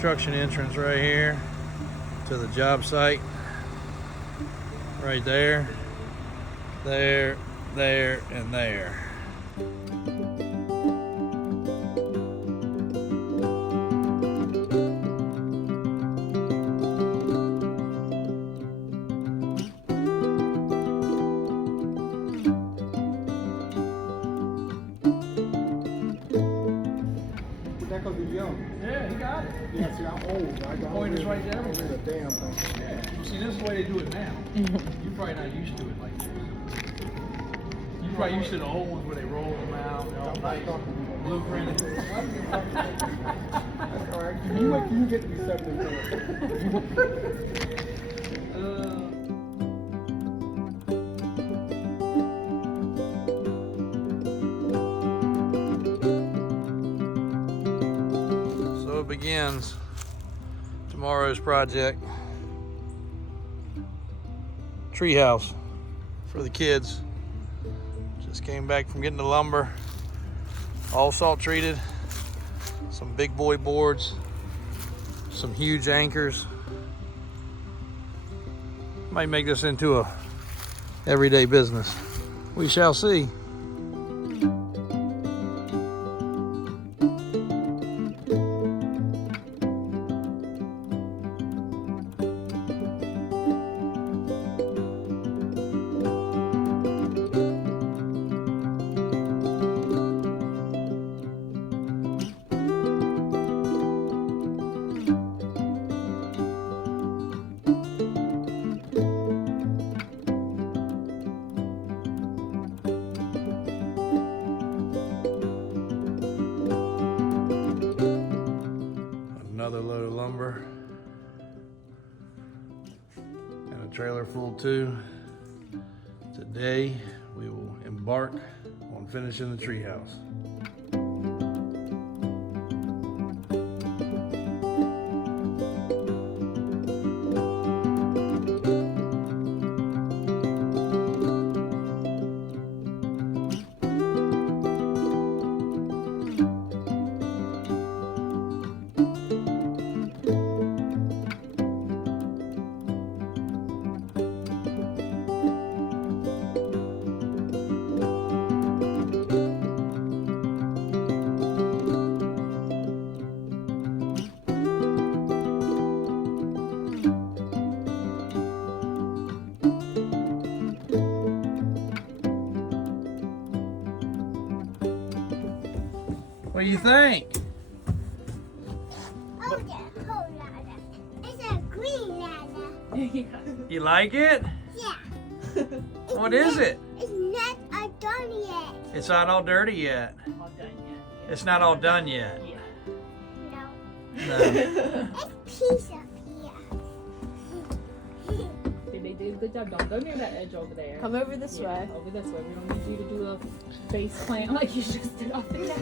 construction entrance right here to the job site. Right there, there, and there. Yeah, he got it. Yeah, see, I'm old. I got Point is right there. The damn thing. Yeah. See, this is the way they do it now. You're probably not used to it like this. You're probably used to the old ones where they roll them out, they're all nice, blueprinted. That's all right. You get to be 74. So it begins tomorrow's project. Treehouse for the kids. Just came back from getting the lumber, all salt treated, some big boy boards, some huge anchors. Might make this into a everyday business. We shall see. Another load of lumber and a trailer full too. Today we will embark on finishing the treehouse. What do you think? Oh, yeah, whole ladder. It's a green ladder. You like it? Yeah. What is it? It's not done yet. It's not all dirty yet. It's not all done yet. No. No. It's piece of here. They did a good job. Don't go near that edge over there. Come over this way. Over this way. We don't need you to do a face plant like you just did off the couch.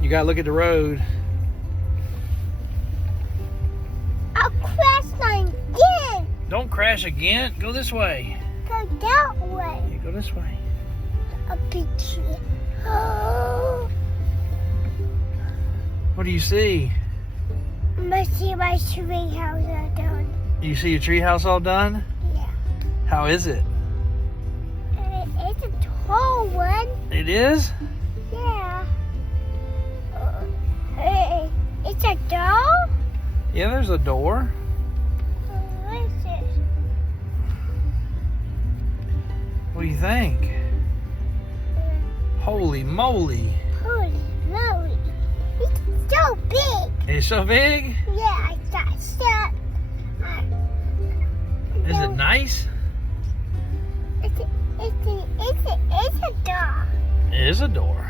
You gotta look at the road. I'll crash again. Don't crash again. Go this way. Go that way. Yeah, go this way. A big tree. Oh, What do you see? must see my tree house are done. You see your treehouse all done? Yeah. How is it? It's a tall one. It is? Yeah. It's a door? Yeah, there's a door. What is it? What do you think? Holy moly. Holy moly. It's so big. It's so big? Yeah, I got stuck. Is it nice? It's a door. It is a door.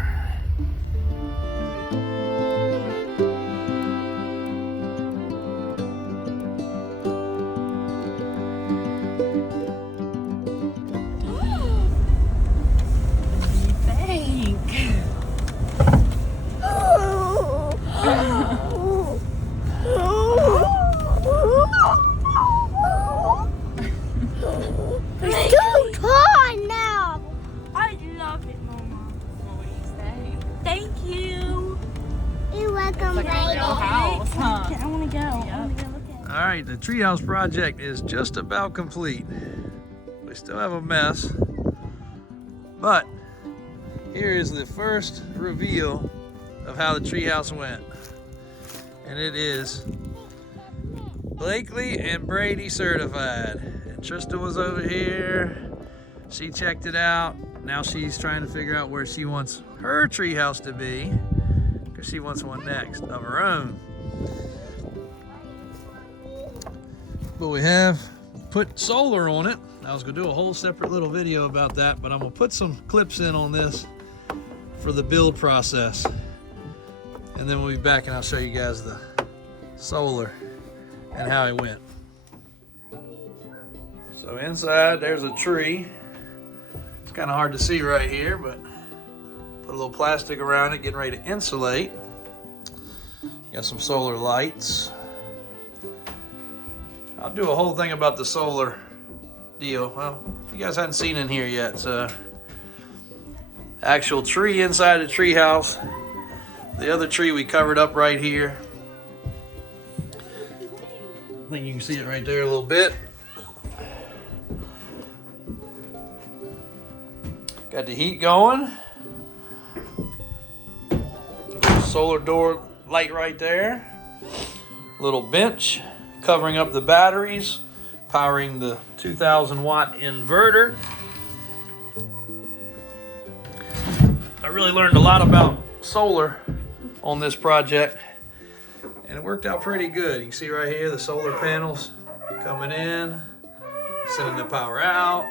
right, the treehouse project is just about complete. We still have a mess, but here is the first reveal of how the treehouse went. And it is Blakely and Brady certified. And Trista was over here. She checked it out. Now she's trying to figure out where she wants her treehouse to be, because she wants one next of her own. But we have put solar on it. I was gonna do a whole separate little video about that, but I'm gonna put some clips in on this for the build process. And then we'll be back and I'll show you guys the solar and how it went. So inside there's a tree. It's kind of hard to see right here, but put a little plastic around it, getting ready to insulate. Got some solar lights. I'll do a whole thing about the solar deal. Well, you guys haven't seen in here yet. So actual tree inside the tree house. The other tree we covered up right here. I think you can see it right there a little bit. Got the heat going. Solar door light right there. Little bench covering up the batteries, powering the 2,000 watt inverter. I really learned a lot about solar on this project, and it worked out pretty good. You can see right here the solar panels coming in, sending the power out,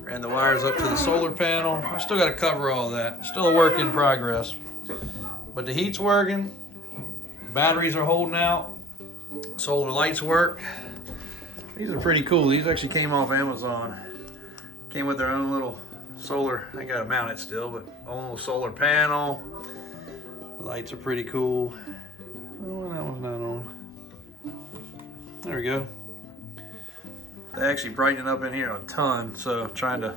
ran the wires up to the solar panel. I still got to cover all that. Still a work in progress, but the heat's working, batteries are holding out, solar lights work. These are pretty cool. These actually came off Amazon. Came with their own little solar, I got to mount it still, but own little solar panel. The lights are pretty cool. Oh, that one's not on. There we go. They actually brighten up in here a ton, so I'm trying to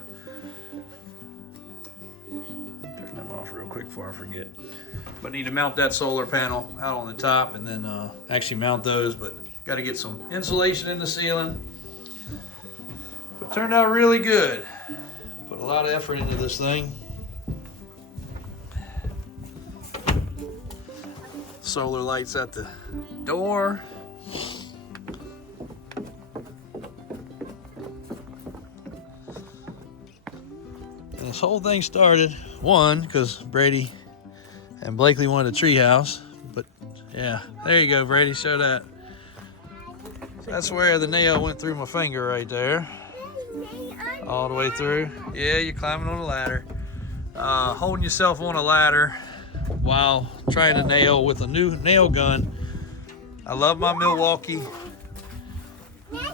turn them off real quick before I forget. But I need to mount that solar panel out on the top and then actually mount those, but got to get some insulation in the ceiling. But it turned out really good. Put a lot of effort into this thing. Solar lights at the door. And this whole thing started, one, because Brady and Blakely wanted a tree house. But yeah, there you go, Brady, show that. So that's where the nail went through my finger right there. All the way through. Yeah, you're climbing on a ladder. Holding yourself on a ladder while trying to nail with a new nail gun. I love my Milwaukee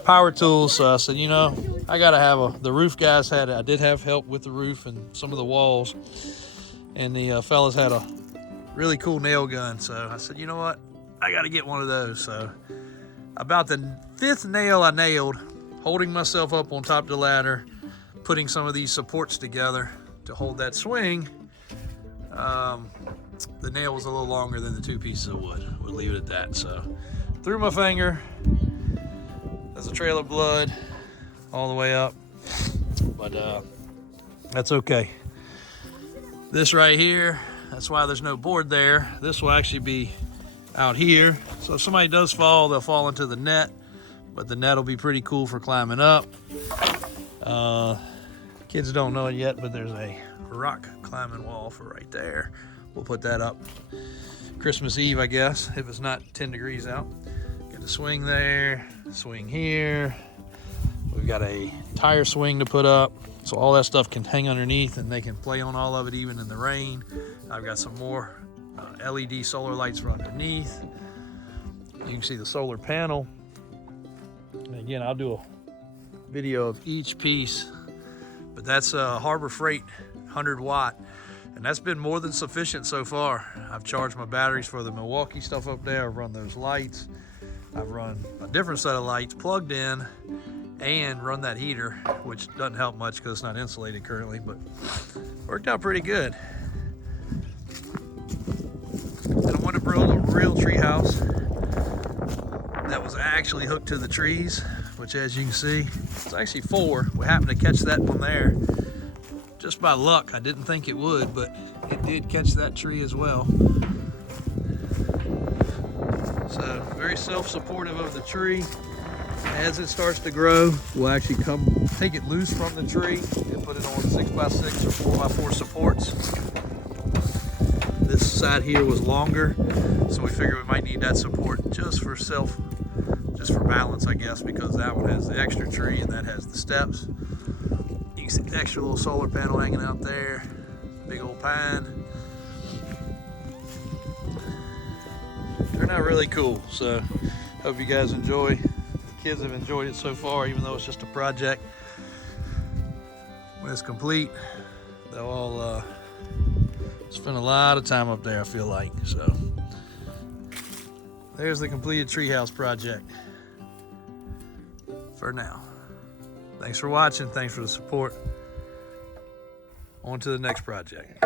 power tools, so I said, you know, I gotta have the roof guys I did have help with the roof and some of the walls, and the fellas had a really cool nail gun, so I said, you know what, I gotta get one of those. So about the 5th nail I nailed, holding myself up on top of the ladder, putting some of these supports together to hold that swing. The nail was a little longer than the 2 pieces of wood. We'll leave it at that. So through my finger, there's a trail of blood all the way up, but that's okay. This right here, that's why there's no board there. This will actually be out here. So if somebody does fall, they'll fall into the net, but the net will be pretty cool for climbing up. Kids don't know it yet, but there's a rock climbing wall for right there. We'll put that up Christmas Eve, I guess, if it's not 10 degrees out. Got a swing there, swing here. We've got a tire swing to put up, so all that stuff can hang underneath and they can play on all of it even in the rain. I've got some more LED solar lights for underneath. You can see the solar panel. And again, I'll do a video of each piece, but that's Harbor Freight 100 watt. And that's been more than sufficient so far. I've charged my batteries for the Milwaukee stuff up there. I've run those lights. I've run a different set of lights plugged in and run that heater, which doesn't help much because it's not insulated currently, but worked out pretty good. And I want to build a real tree house. that was actually hooked to the trees, which as you can see, it's actually 4. We happened to catch that one there. Just by luck, I didn't think it would, but it did catch that tree as well. So very self-supportive of the tree. As it starts to grow, we'll actually come take it loose from the tree and put it on 6x6 or 4x4 supports. This side here was longer, so we figured we might need that support just for balance, I guess, because that one has the extra tree and that has the steps. You can see the extra little solar panel hanging out there, big old pine. Turned out really cool, so hope you guys enjoy. The kids have enjoyed it so far, even though it's just a project. When it's complete, they'll all spend a lot of time up there, I feel like. So there's the completed treehouse project for now. Thanks for watching. Thanks for the support. On to the next project.